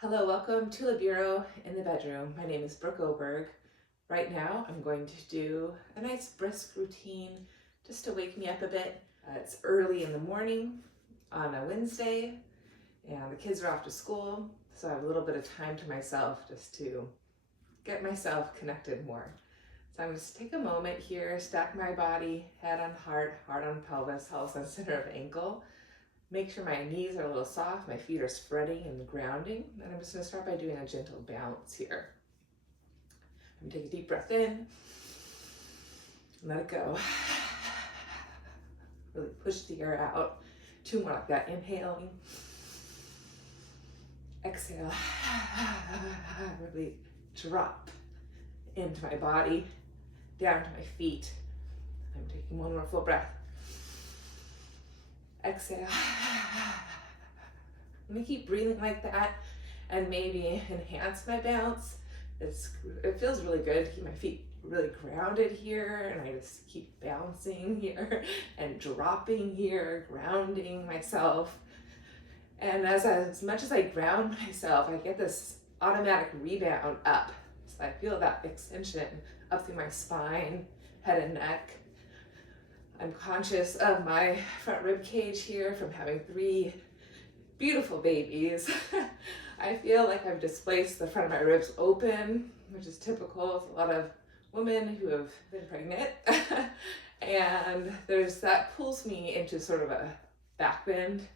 Hello, welcome to Libero in the bedroom. My name is Brooke Oberg. Right now, I'm going to do a nice brisk routine just to wake me up a bit. It's early in the morning on a Wednesday, and the kids are off to school, so I have a little bit of time to myself just to get myself connected more. So I'm going to take a moment here, stack my body, head on heart, heart on pelvis, also on center of ankle. Make sure my knees are a little soft, my feet are spreading and grounding. And I'm just going to start by doing a gentle bounce here. I'm going to take a deep breath in, let it go. Really push the air out. 2 more like that. Inhaling, exhale, really drop into my body, down to my feet. I'm taking 1 more full breath. Exhale. I'm gonna keep breathing like that and maybe enhance my bounce. It feels really good to keep my feet really grounded here, and I just keep bouncing here and dropping here, grounding myself. And as much as I ground myself, I get this automatic rebound up. So I feel that extension up through my spine, head and neck. I'm conscious of my front rib cage here from having 3 beautiful babies. I feel like I've displaced the front of my ribs open, which is typical of a lot of women who have been pregnant. And that pulls me into sort of a back bend.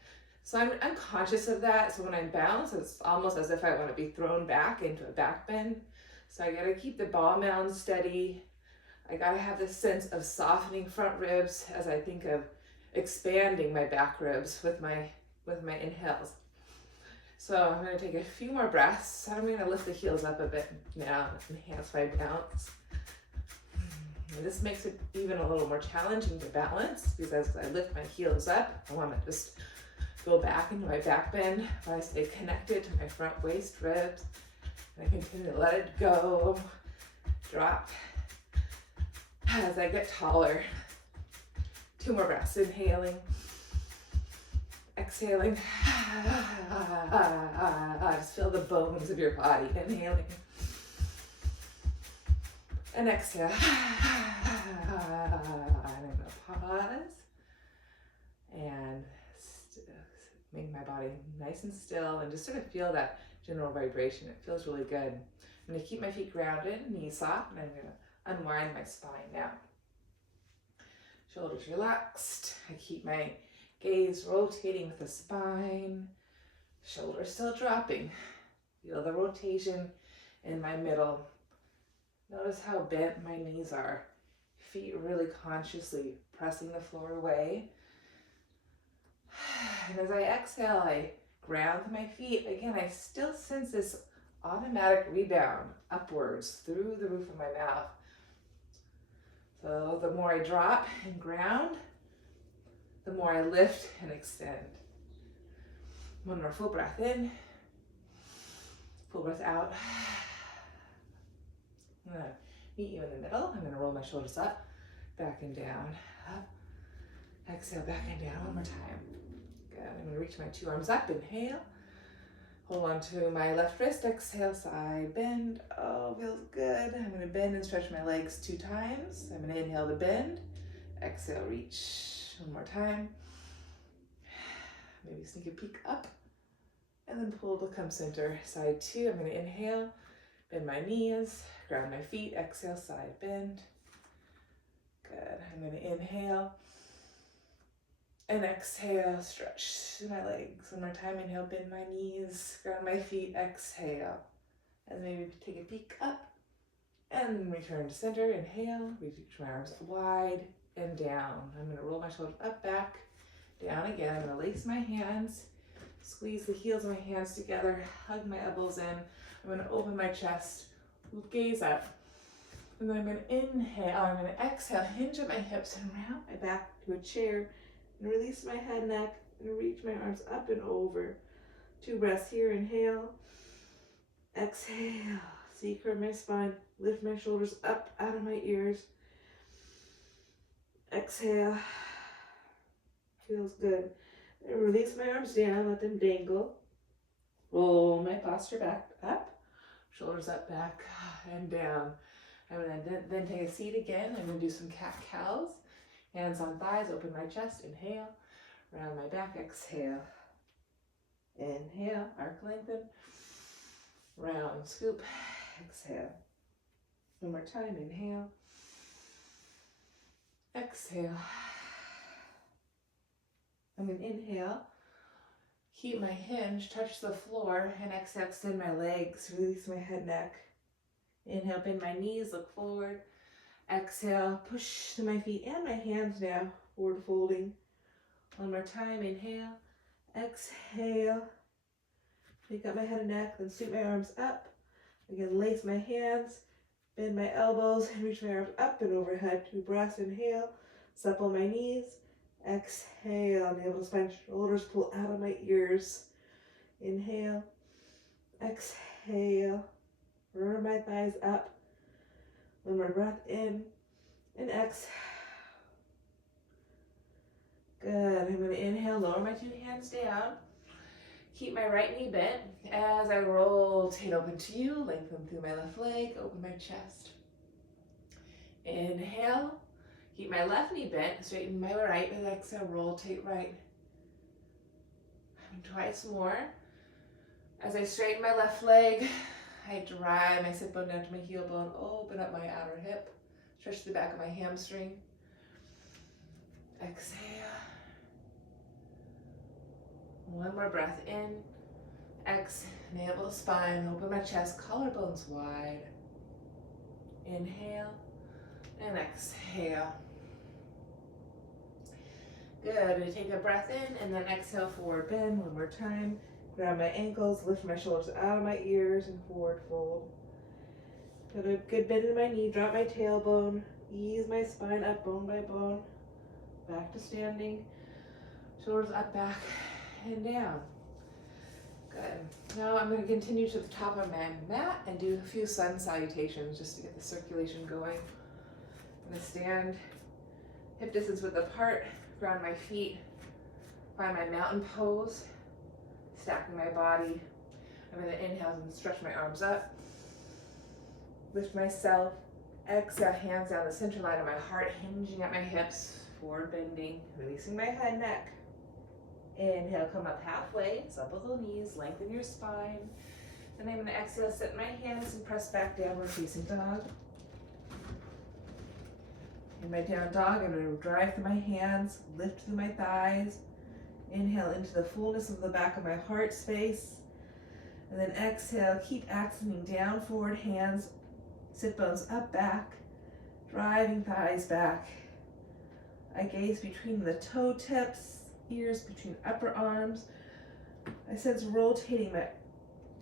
So I'm conscious of that. So when I bounce, it's almost as if I want to be thrown back into a back bend. So I gotta keep the ball mound steady. I gotta have this sense of softening front ribs as I think of expanding my back ribs with my inhales. So I'm gonna take a few more breaths. I'm gonna lift the heels up a bit now, enhance my bounce. And this makes it even a little more challenging to balance because as I lift my heels up, I wanna just go back into my back bend, but I stay connected to my front waist ribs. And I continue to let it go, drop. As I get taller, 2 more breaths, inhaling, exhaling, just feel the bones of your body, inhaling, and exhale, and I'm going to pause, and make my body nice and still, and just sort of feel that general vibration. It feels really good. I'm going to keep my feet grounded, knees soft, and I'm going to unwind my spine now. Shoulders relaxed. I keep my gaze rotating with the spine. Shoulders still dropping. Feel the rotation in my middle. Notice how bent my knees are. Feet really consciously pressing the floor away. And as I exhale, I ground my feet. Again, I still sense this automatic rebound upwards through the roof of my mouth. So the more I drop and ground, the more I lift and extend. 1 more full breath in, full breath out. I'm gonna meet you in the middle. I'm gonna roll my shoulders up, back and down, up. Exhale, back and down, 1 more time. Good, I'm gonna reach my 2 arms up, inhale. Hold on to my left wrist, exhale, side bend. Oh, feels good. I'm gonna bend and stretch my legs 2 times. I'm gonna inhale to bend. Exhale, reach 1 more time. Maybe sneak a peek up. And then pull to come center, side 2. I'm gonna inhale, bend my knees, ground my feet, exhale, side bend. Good, I'm gonna inhale. And exhale, stretch my legs. 1 more time, inhale, bend my knees, ground my feet, exhale. And maybe take a peek up and return to center, inhale, reach my arms wide and down. I'm gonna roll my shoulders up, back, down again. I'm gonna lace my hands, squeeze the heels of my hands together, hug my elbows in. I'm gonna open my chest, gaze up. And then I'm gonna inhale, I'm gonna exhale, hinge at my hips and round my back to a chair. And release my head, neck, and reach my arms up and over. 2 breaths here, inhale. Exhale, see, curve my spine, lift my shoulders up out of my ears. Exhale, feels good. And release my arms down, let them dangle. Roll my posture back up, shoulders up, back, and down. I'm gonna then take a seat again. I'm gonna do some cat-cows. Hands on thighs, open my chest, inhale. Round my back, exhale. Inhale, arc lengthen. Round, scoop, exhale. One more time, inhale. Exhale. I'm gonna inhale. Keep my hinge, touch the floor, and exhale, extend my legs, release my head, neck. Inhale, bend my knees, look forward. Exhale, push to my feet and my hands now, forward folding. One more time, inhale, exhale. Pick up my head and neck, then sweep my arms up. Again, lace my hands, bend my elbows, and reach my arms up and overhead. 2 breaths, inhale, supple my knees. Exhale, navel to spine, shoulders pull out of my ears. Inhale, exhale, roll my thighs up. One more breath in and exhale. Good. I'm going to inhale, lower my 2 hands down. Keep my right knee bent as I rotate open to you, lengthen through my left leg, open my chest. Inhale, keep my left knee bent, straighten my right, and exhale, rotate right. And twice more. As I straighten my left leg, I drive my sit bone down to my heel bone, open up my outer hip, stretch the back of my hamstring. Exhale. One more breath in. Exhale, navel to spine, open my chest, collarbones wide. Inhale and exhale. Good. Take a breath in and then exhale, forward bend. One more time. Grab my ankles, lift my shoulders out of my ears and forward fold. Got a good bend in my knee, drop my tailbone, ease my spine up bone by bone. Back to standing. Shoulders up, back, and down. Good. Now I'm going to continue to the top of my mat and do a few sun salutations just to get the circulation going. I'm going to stand hip distance width apart, ground my feet, find my mountain pose, stacking my body. I'm going to inhale and stretch my arms up, lift myself, exhale, hands down the center line of my heart, hinging at my hips, forward bending, releasing my head, neck. Inhale, come up halfway, supple the knees, lengthen your spine. Then I'm going to exhale, sit my hands and press back downward facing dog. In my down dog, I'm going to drive through my hands, lift through my thighs. Inhale into the fullness of the back of my heart space. And then exhale, keep accenting down, forward, hands, sit bones up, back, driving thighs back. I gaze between the toe tips, ears between upper arms. I sense rotating my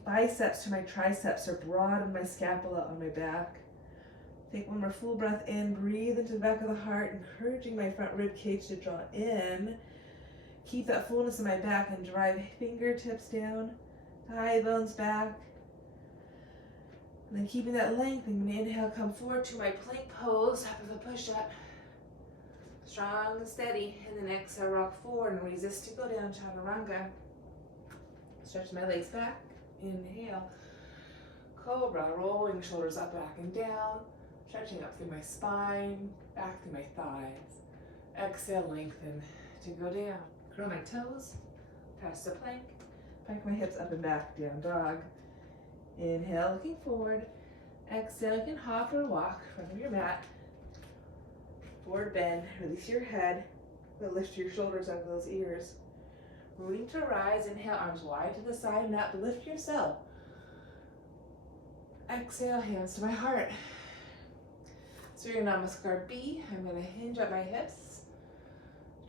biceps to my triceps or broaden my scapula on my back. Take one more full breath in, breathe into the back of the heart, encouraging my front rib cage to draw in. Keep that fullness in my back and drive fingertips down, thigh bones back. And then keeping that length, I'm going to inhale, come forward to my plank pose, half of a push-up. Strong and steady, and then exhale, rock forward and resist to go down, chaturanga. Stretch my legs back, inhale. Cobra, rolling shoulders up, back and down. Stretching up through my spine, back through my thighs. Exhale, lengthen to go down. Curl my toes, pass the plank. Back my hips up and back, down dog. Inhale, looking forward. Exhale, you can hop or walk in front of your mat. Forward bend, release your head, but lift your shoulders out of those ears. Rooting to rise, inhale, arms wide to the side and up, lift yourself. Exhale, hands to my heart. Surya Namaskar B, I'm going to hinge at my hips.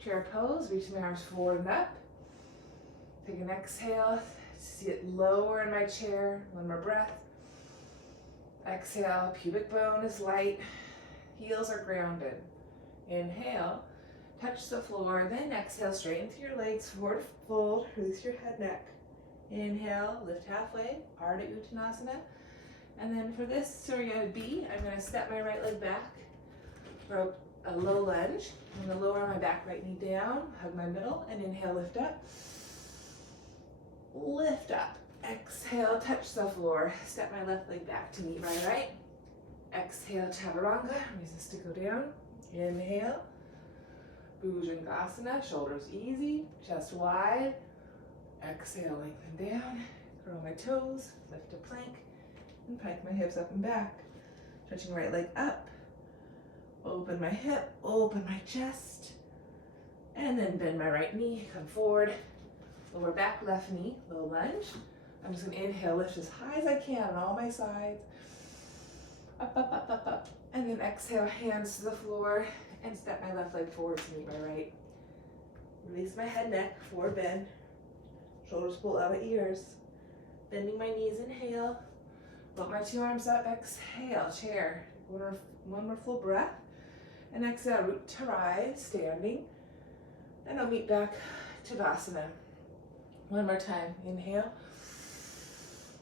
Chair pose, reach my arms forward and up. Take an exhale, sit lower in my chair, one more breath. Exhale, pubic bone is light, heels are grounded. Inhale, touch the floor, then exhale, straighten through your legs, forward fold, release your head, neck. Inhale, lift halfway, Ardha Uttanasana. And then for this Surya B, I'm going to step my right leg back for a low lunge. I'm going to lower my back right knee down, hug my middle, and inhale, lift up. Lift up. Exhale, touch the floor. Step my left leg back to meet my right. Exhale, chaturanga. Resist to go down. Inhale. Bhujangasana. Shoulders easy. Chest wide. Exhale, lengthen down. Curl my toes. Lift to plank. And pike my hips up and back. Stretching right leg up. Open my hip. Open my chest. And then bend my right knee. Come forward. Lower back, left knee. Low lunge. I'm just going to inhale, lift as high as I can on all my sides. Up, up, up, up, up. And then exhale, hands to the floor, and step my left leg forward to meet my right. Release my head, neck, forward bend. Shoulders pull out of ears. Bending my knees, inhale. Put my 2 arms up, exhale, chair. One more full breath. And exhale, root to rise, standing. Then I'll meet back to Tadasana. One more time, inhale.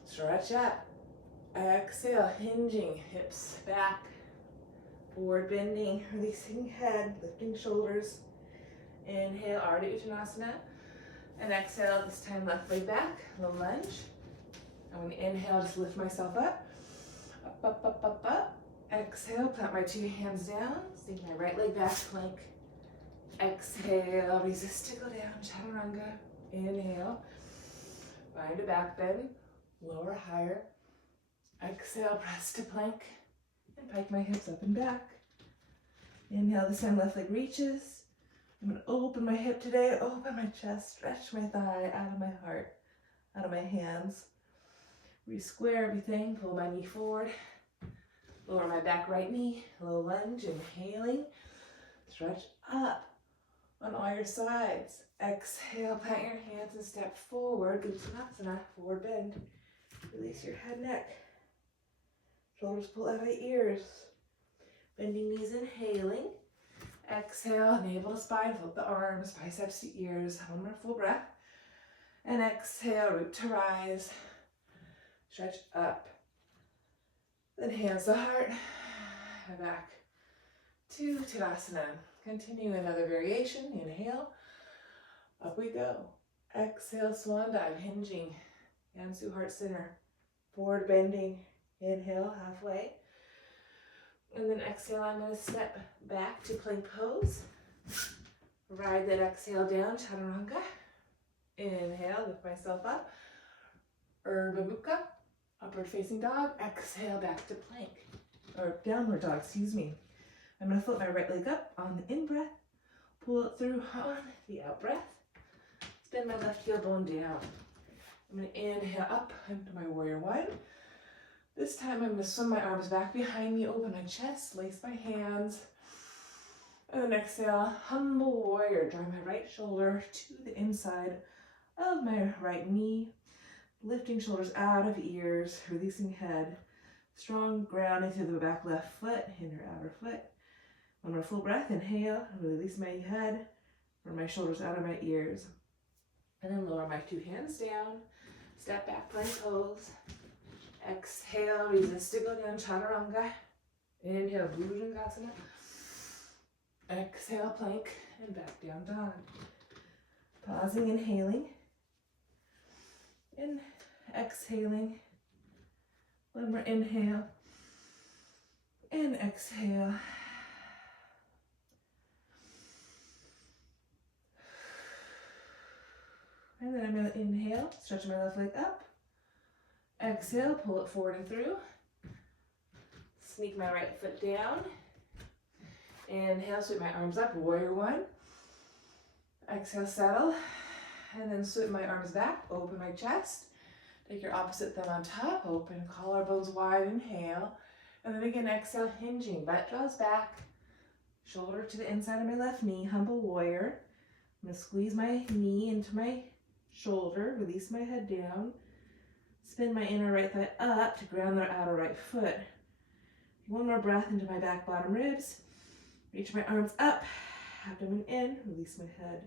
Stretch up. Exhale, hinging, hips back. Forward bending, releasing head, lifting shoulders. Inhale, Ardha Uttanasana. And exhale, this time left leg back, low lunge. I'm going to inhale, just lift myself up. Up, up, up, up, up. Exhale, plant my 2 hands down. Sink my right leg back, plank. Exhale, resist to go down, chaturanga. Inhale, find a back bend. Lower higher. Exhale, press to plank. And pike my hips up and back. Inhale, this time left leg reaches. I'm going to open my hip today, open my chest, stretch my thigh out of my heart, out of my hands. Re-square everything, pull my knee forward. Lower my back right knee, low lunge, inhaling. Stretch up on all your sides. Exhale, plant your hands and step forward. Konasana, forward bend. Release your head, neck. Shoulders pull out of ears. Bending knees, inhaling. Exhale, navel to spine, flip the arms, biceps to ears. One more full breath. And exhale, root to rise. Stretch up. Then hands to heart. Back to Tadasana. Continue another variation. Inhale. Up we go. Exhale, swan dive, hinging. Hands to heart center. Forward bending. Inhale, halfway. And then exhale, I'm going to step back to plank pose. Ride that exhale down, chaturanga. Inhale, lift myself up. Urdhva Mukha, upward facing dog. Exhale, back to plank. Or downward dog, excuse me. I'm going to flip my right leg up on the in-breath. Pull it through on the out-breath. Spin my left heel bone down. I'm going to inhale up into my warrior 1. This time I'm going to swim my arms back behind me, open my chest, lace my hands. And then exhale, humble warrior. Draw my right shoulder to the inside of my right knee. Lifting shoulders out of ears, releasing head. Strong grounding through the back left foot, inner outer foot. One more full breath, inhale, release my head, bring my shoulders out of my ears. And then lower my 2 hands down, step back, plank pose. Exhale, resist to go down, chaturanga. Inhale, bhujangasana. Exhale, plank, and back down dog. Pausing, inhaling. And exhaling. One more inhale. And exhale. And then I'm going to inhale, stretch my left leg up. Exhale, pull it forward and through. Sneak my right foot down. Inhale, sweep my arms up, warrior 1. Exhale, settle. And then sweep my arms back, open my chest. Take your opposite thumb on top, open, collarbones wide, inhale. And then again, exhale, hinging, butt draws back. Shoulder to the inside of my left knee, humble warrior. I'm going to squeeze my knee into my shoulder, release my head down. Spin my inner right thigh up to ground the outer right foot. One more breath into my back bottom ribs. Reach my arms up, abdomen in, release my head.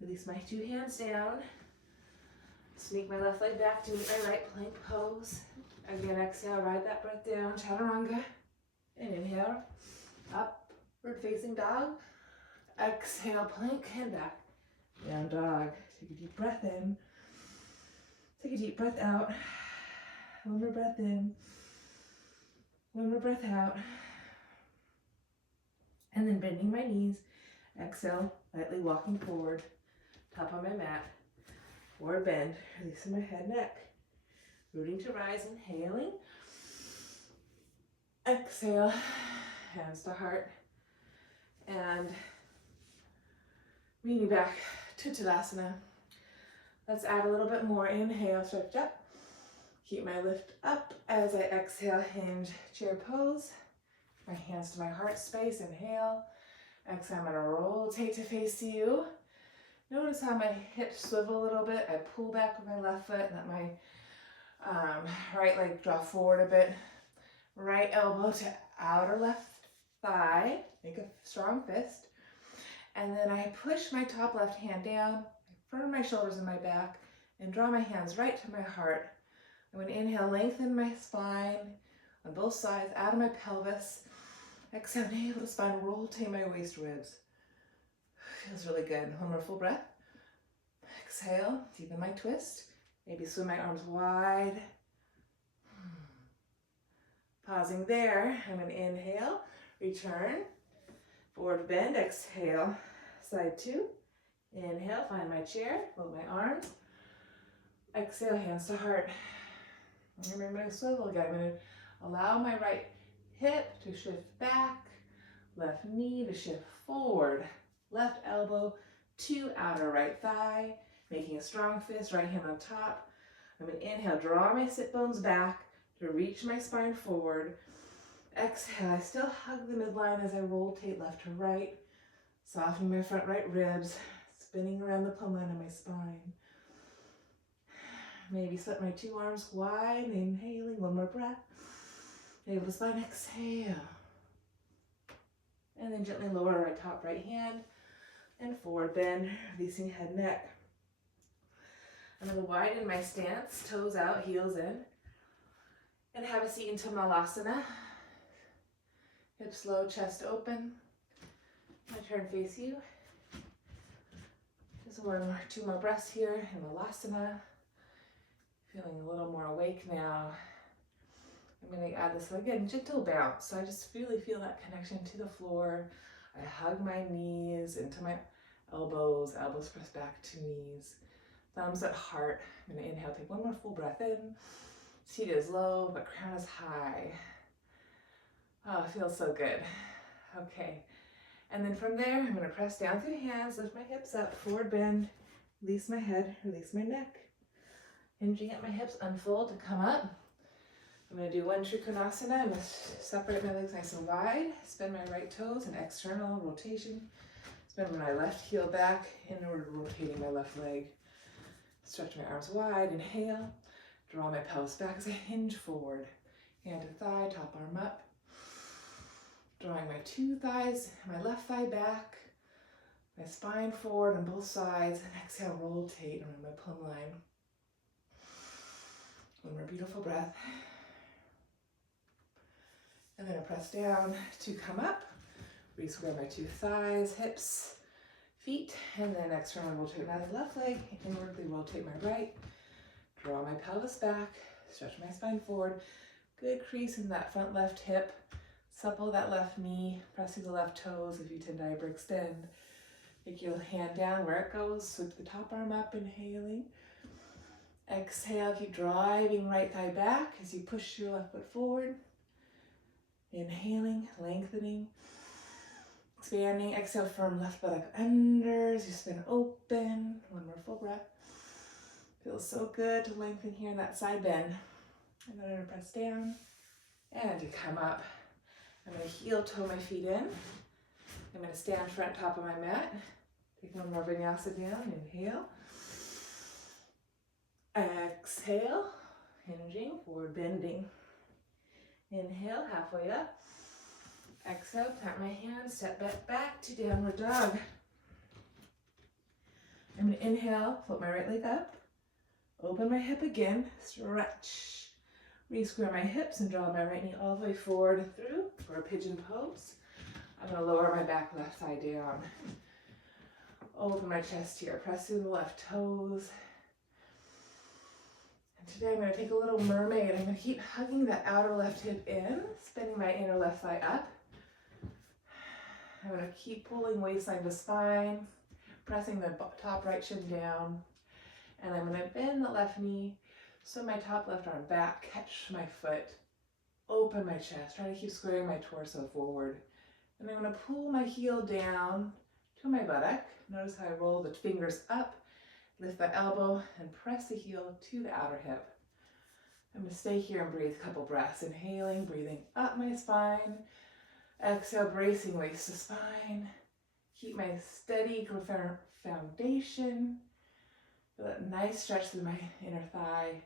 Release my 2 hands down. Sneak my left leg back to meet my right plank pose. Again, exhale, ride that breath down, chaturanga. And inhale, upward facing dog. Exhale, plank, and back. Down dog. Take a deep breath in. Take a deep breath out. One more breath in. One more breath out. And then bending my knees. Exhale, lightly walking forward. Top on my mat. Forward bend. Releasing my head, neck. Rooting to rise, inhaling. Exhale, hands to heart. And leaning back to utkatasana. Let's add a little bit more. Inhale, stretch up. Keep my lift up as I exhale, hinge, chair pose. My hands to my heart space, inhale. Exhale, I'm gonna rotate to face you. Notice how my hips swivel a little bit. I pull back with my left foot, let my right leg draw forward a bit. Right elbow to outer left thigh, make a strong fist. And then I push my top left hand down, I firm my shoulders in my back, and draw my hands right to my heart. I'm going to inhale, lengthen my spine on both sides, out of my pelvis. Exhale, navel to spine, rotate my waist ribs. Feels really good. One more full breath. Exhale, deepen my twist. Maybe swim my arms wide. Pausing there, I'm going to inhale, return, forward bend, exhale, side two. Inhale, find my chair, hold my arms. Exhale, hands to heart. Remember my swivel again. I'm going to allow my right hip to shift back, left knee to shift forward, left elbow to outer right thigh, making a strong fist, right hand on top. I'm going to inhale, draw my sit bones back to reach my spine forward. Exhale, I still hug the midline as I rotate left to right, softening my front right ribs, spinning around the plumb line of my spine. Maybe slip my two arms wide, inhaling, one more breath. Navel to spine, exhale. And then gently lower right top right hand and forward bend, releasing head, neck. I'm going to widen my stance, toes out, heels in, and have a seat into malasana. Hips low, chest open. I turn face you. Just two more breaths here in malasana. Feeling a little more awake now. I'm going to add this, again, gentle bounce. So I just really feel that connection to the floor. I hug my knees into my elbows, elbows press back to knees. Thumbs at heart. I'm going to inhale, take one more full breath in. Seat is low, but crown is high. Oh, it feels so good. Okay. And then from there, I'm going to press down through hands, lift my hips up, forward bend, release my head, release my neck. Hinging at my hips, unfold to come up. I'm going to do one trikonasana. I'm going to separate my legs nice and wide, spin my right toes, an external rotation. Spin my left heel back, inward rotating my left leg. Stretch my arms wide, inhale. Draw my pelvis back as I hinge forward. Hand to thigh, top arm up. Drawing my two thighs, my left thigh back. My spine forward on both sides. And exhale, rotate around my plumb line. One more beautiful breath. And then I press down to come up. Re-square my two thighs, hips, feet. And then externally rotate my left leg. Inwardly rotate my right. Draw my pelvis back, stretch my spine forward. Good crease in that front left hip. Supple that left knee, pressing the left toes if you tend to hyperextend. Take your hand down where it goes, sweep the top arm up, inhaling. Exhale, keep driving right thigh back as you push your left foot forward. Inhaling, lengthening, expanding. Exhale, firm left buttock under as you spin open. One more full breath. Feels so good to lengthen here in that side bend. And then I'm going to press down and to come up. I'm going to heel toe my feet in. I'm going to stand front top of my mat. Take one more vinyasa down. Inhale. Exhale. Hinging, forward bending. Inhale, halfway up. Exhale, plant my hands, step back to downward dog. I'm going to inhale, flip my right leg up. Open my hip again, stretch. Re-square my hips and draw my right knee all the way forward and through for a pigeon pose. I'm going to lower my back left thigh down. Open my chest here, press through the left toes. Today I'm going to take a little mermaid. I'm going to keep hugging that outer left hip in, spinning my inner left thigh up. I'm going to keep pulling waistline to spine, pressing the top right shin down. And I'm going to bend the left knee, so my top left arm back, catch my foot, open my chest, try to keep squaring my torso forward. And I'm going to pull my heel down to my buttock. Notice how I roll the fingers up, lift the elbow, and press the heel to the outer hip. I'm going to stay here and breathe a couple breaths. Inhaling, breathing up my spine. Exhale, bracing waist to spine. Keep my steady foundation. Feel that nice stretch through my inner thigh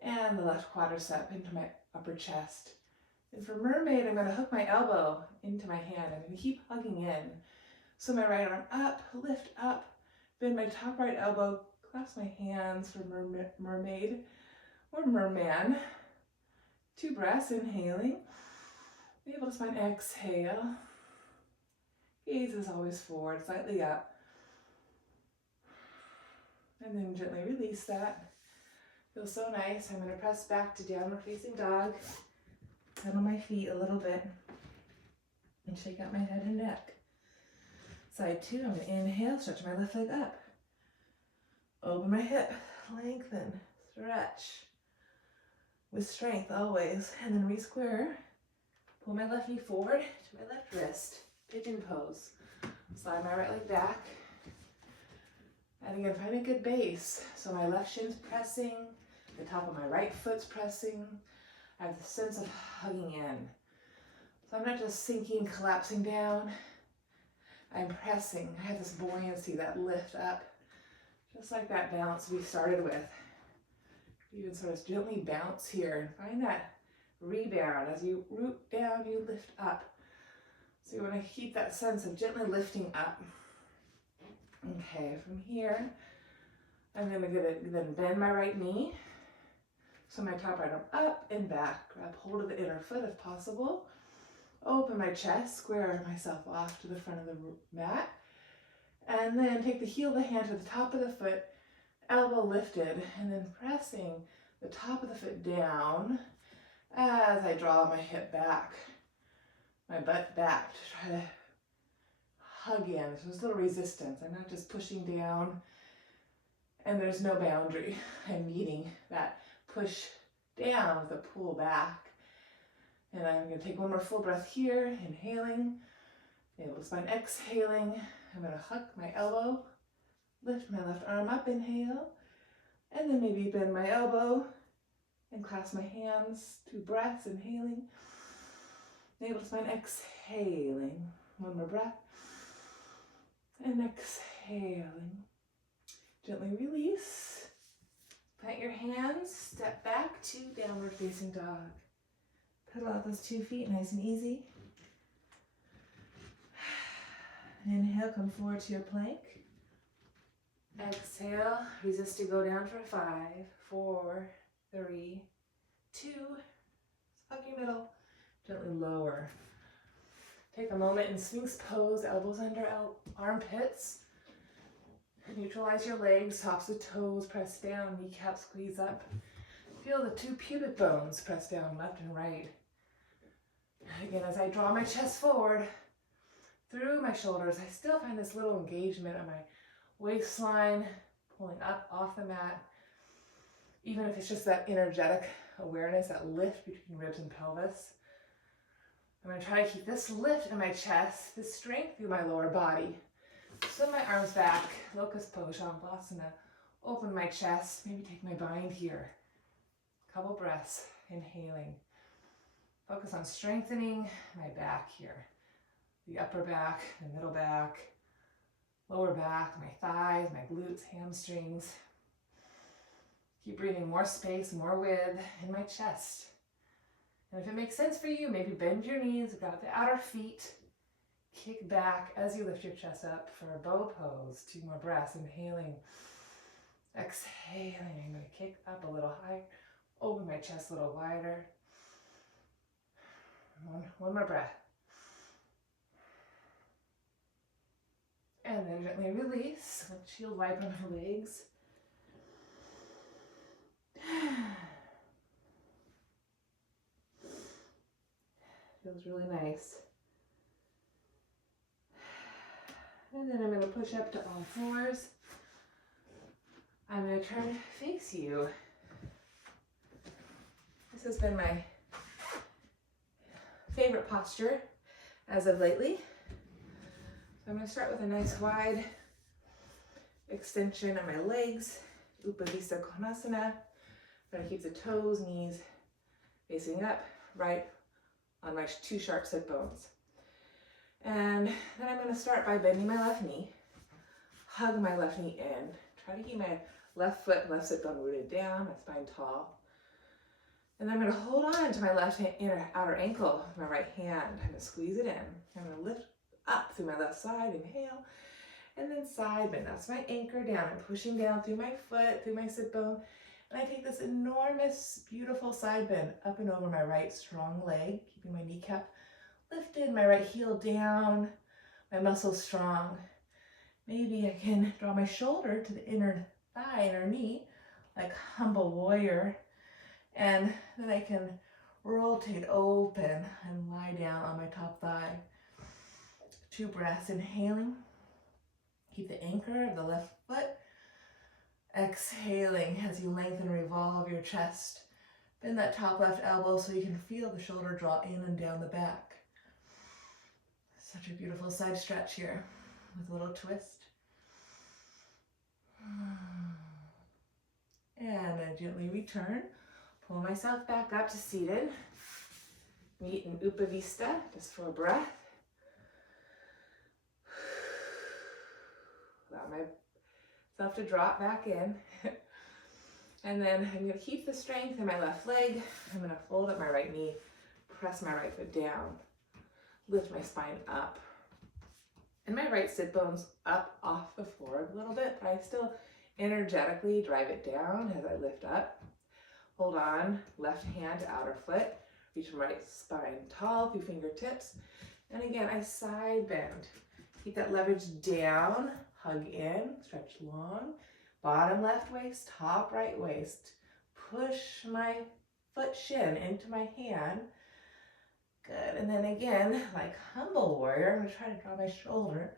and the left quadricep into my upper chest. And for mermaid, I'm going to hook my elbow into my hand. I'm going to keep hugging in. So my right arm up, lift up, bend my top right elbow, clasp my hands for mermaid or merman. 2 breaths, inhaling. Be able to spine, exhale. Gaze is always forward, slightly up. And then gently release that. Feels so nice. I'm going to press back to downward facing dog. Pedal my feet a little bit. And shake out my head and neck. Side 2, I'm going to inhale, stretch my left leg up. Open my hip, lengthen, stretch. With strength always. And then re-square. Pull my left knee forward to my left wrist. Pigeon pose. Slide my right leg back. And again, find a good base. So my left shin's pressing, the top of my right foot's pressing. I have the sense of hugging in. So I'm not just sinking, collapsing down. I'm pressing. I have this buoyancy, that lift up. Just like that bounce we started with. You can sort of gently bounce here and find that rebound. As you root down, you lift up. So you want to keep that sense of gently lifting up. Okay, from here, I'm going to then bend my right knee. So my top right arm up and back. Grab hold of the inner foot if possible. Open my chest, square myself off to the front of the mat. And then take the heel of the hand to the top of the foot, elbow lifted, and then pressing the top of the foot down as I draw my hip back, my butt back to try to hug in. So there's a little resistance. I'm not just pushing down, and there's no boundary. I'm meeting that push down with a pull back. And I'm going to take one more full breath here, inhaling, able to spine, exhaling. I'm going to hug my elbow, lift my left arm up, inhale, and then maybe bend my elbow and clasp my hands. 2 breaths, inhaling, able to spine, exhaling. One more breath, and exhaling. Gently release. Plant your hands, step back to downward facing dog. Pedal out those 2 feet, nice and easy. Inhale, come forward to your plank. Exhale, resist to go down for 5, 4, 3, 2. Hug your middle. Gently lower. Take a moment in Sphinx pose, elbows under armpits. Neutralize your legs, tops of toes, press down, kneecap squeeze up. Feel the 2 pubic bones press down, left and right. Again, as I draw my chest forward, through my shoulders, I still find this little engagement on my waistline, pulling up off the mat. Even if it's just that energetic awareness, that lift between ribs and pelvis. I'm going to try to keep this lift in my chest, this strength through my lower body. Swing my arms back, locust pose, malasana. Open my chest, maybe take my bind here. Couple breaths, inhaling. Focus on strengthening my back here. The upper back, the middle back, lower back, my thighs, my glutes, hamstrings. Keep breathing more space, more width in my chest. And if it makes sense for you, maybe bend your knees, grab the outer feet, kick back as you lift your chest up for a bow pose. 2 more breaths, inhaling, exhaling. I'm going to kick up a little higher, open my chest a little wider. One more breath. And then gently release. Shield wipe on my legs. Feels really nice. And then I'm going to push up to all fours. I'm going to turn to face you. This has been my favorite posture as of lately. So I'm going to start with a nice wide extension of my legs, Utkatasana, konasana. I'm going to keep the toes, knees facing up, right on my two sharp sit bones. And then I'm going to start by bending my left knee, hug my left knee in, try to keep my left foot, left sit bone rooted down, my spine tall. And then I'm going to hold on to my left outer ankle with my right hand. I'm going to squeeze it in. I'm going to lift up through my left side, inhale, and then side bend. That's my anchor down. I'm pushing down through my foot, through my sit bone. And I take this enormous, beautiful side bend up and over my right strong leg, keeping my kneecap lifted, my right heel down, my muscles strong. Maybe I can draw my shoulder to the inner thigh, inner knee, like humble warrior. And then I can rotate open and lie down on my top thigh. 2 breaths, inhaling. Keep the anchor of the left foot. Exhaling as you lengthen and revolve your chest. Bend that top left elbow so you can feel the shoulder draw in and down the back. Such a beautiful side stretch here with a little twist. And then gently return. Pull myself back up to seated. Meet in Utkatasana, just for a breath. Allow myself to drop back in. And then I'm going to keep the strength in my left leg. I'm going to fold up my right knee, press my right foot down, lift my spine up. And my right sit bones up off the floor a little bit, but I still energetically drive it down as I lift up. Hold on, left hand to outer foot, reach my right spine tall through fingertips. And again, I side bend. Keep that leverage down, hug in, stretch long. Bottom left waist, top right waist. Push my foot shin into my hand. Good, and then again, like humble warrior, I'm gonna try to draw my shoulder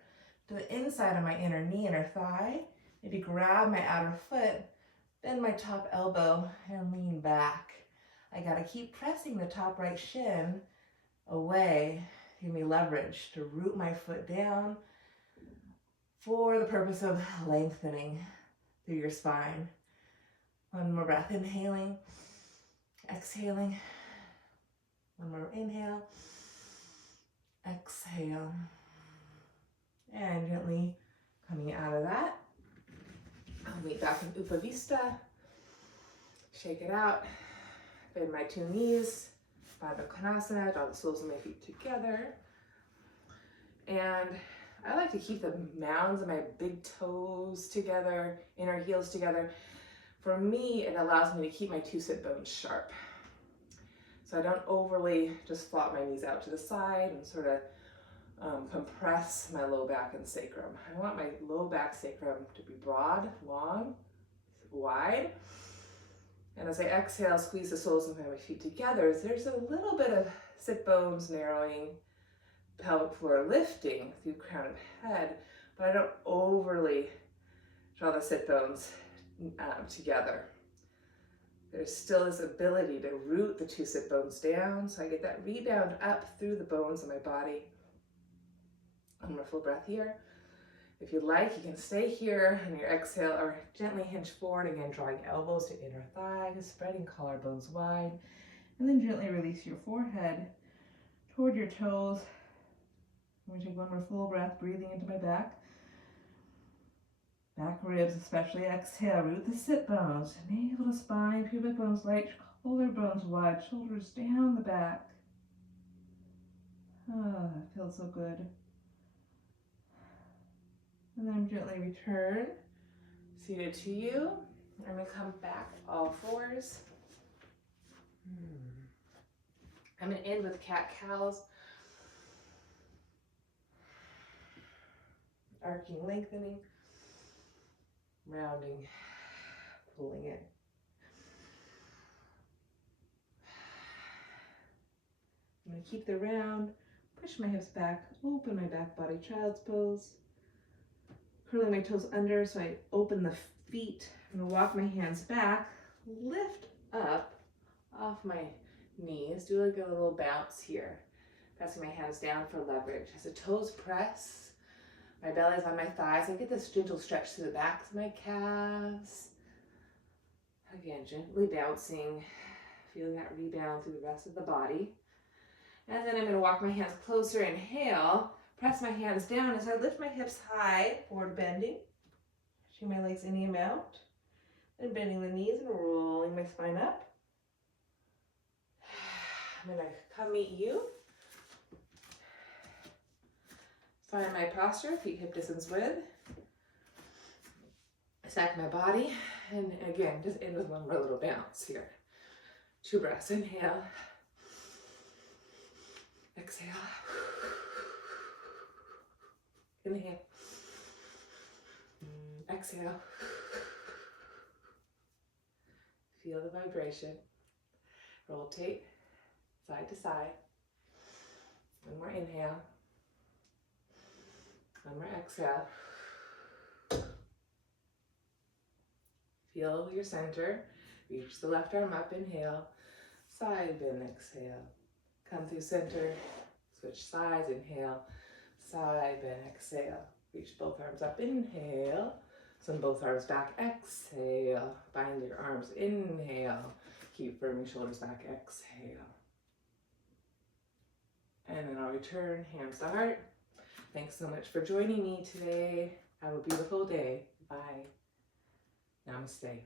to the inside of my inner knee, inner thigh. Maybe grab my outer foot, bend my top elbow, and lean back. I gotta keep pressing the top right shin away. Give me leverage to root my foot down for the purpose of lengthening through your spine. One more breath, inhaling, exhaling. One more inhale, exhale. And gently coming out of that, I'll meet back in Utkatasana. Shake it out, bend my 2 knees, Baddha konasana, draw the soles of my feet together. And I like to keep the mounds of my big toes together, inner heels together. For me, it allows me to keep my 2 sit bones sharp. So I don't overly just flop my knees out to the side and sort of compress my low back and sacrum. I want my low back sacrum to be broad, long, wide. And as I exhale, squeeze the soles of my feet together, there's a little bit of sit bones narrowing, pelvic floor lifting through crown of head, but I don't overly draw the sit bones together. There's still this ability to root the 2 sit bones down, so I get that rebound up through the bones of my body. One more full breath here. If you like, you can stay here on your exhale or gently hinge forward, again, drawing elbows to inner thighs, spreading collarbones wide, and then gently release your forehead toward your toes. I'm going to take one more full breath, breathing into my back. Back ribs especially. Exhale, root the sit bones. Navel to spine, pubic bones light, collarbones wide, shoulders down the back. Ah, it feels so good. And then gently return, seated to you. I'm going to come back all fours. I'm going to end with cat-cows. Arcing, lengthening, rounding, pulling it. I'm going to keep the round, push my hips back, open my back body, child's pose. Curling my toes under so I open the feet. I'm going to walk my hands back, lift up off my knees, do like a little bounce here. Pressing my hands down for leverage. As the toes press, my belly is on my thighs. I get this gentle stretch through the backs of my calves. Again, gently bouncing, feeling that rebound through the rest of the body. And then I'm going to walk my hands closer, inhale, press my hands down as I lift my hips high, forward bending, stretching my legs any amount, and bending the knees and rolling my spine up. I'm going to come meet you. Find my posture, feet hip distance width. Stack my body, and again, just end with one more little bounce here. 2 breaths, inhale. Exhale. Inhale. Exhale. Feel the vibration. Rotate side to side. One more inhale. One more exhale. Feel your center. Reach the left arm up, inhale. Side bend, exhale. Come through center. Switch sides, inhale. Side bend, exhale. Reach both arms up, inhale. Send both arms back, exhale. Bind your arms, inhale. Keep firm your shoulders back, exhale. And then I'll return, hands to heart. Thanks so much for joining me today. Have a beautiful day. Bye. Namaste.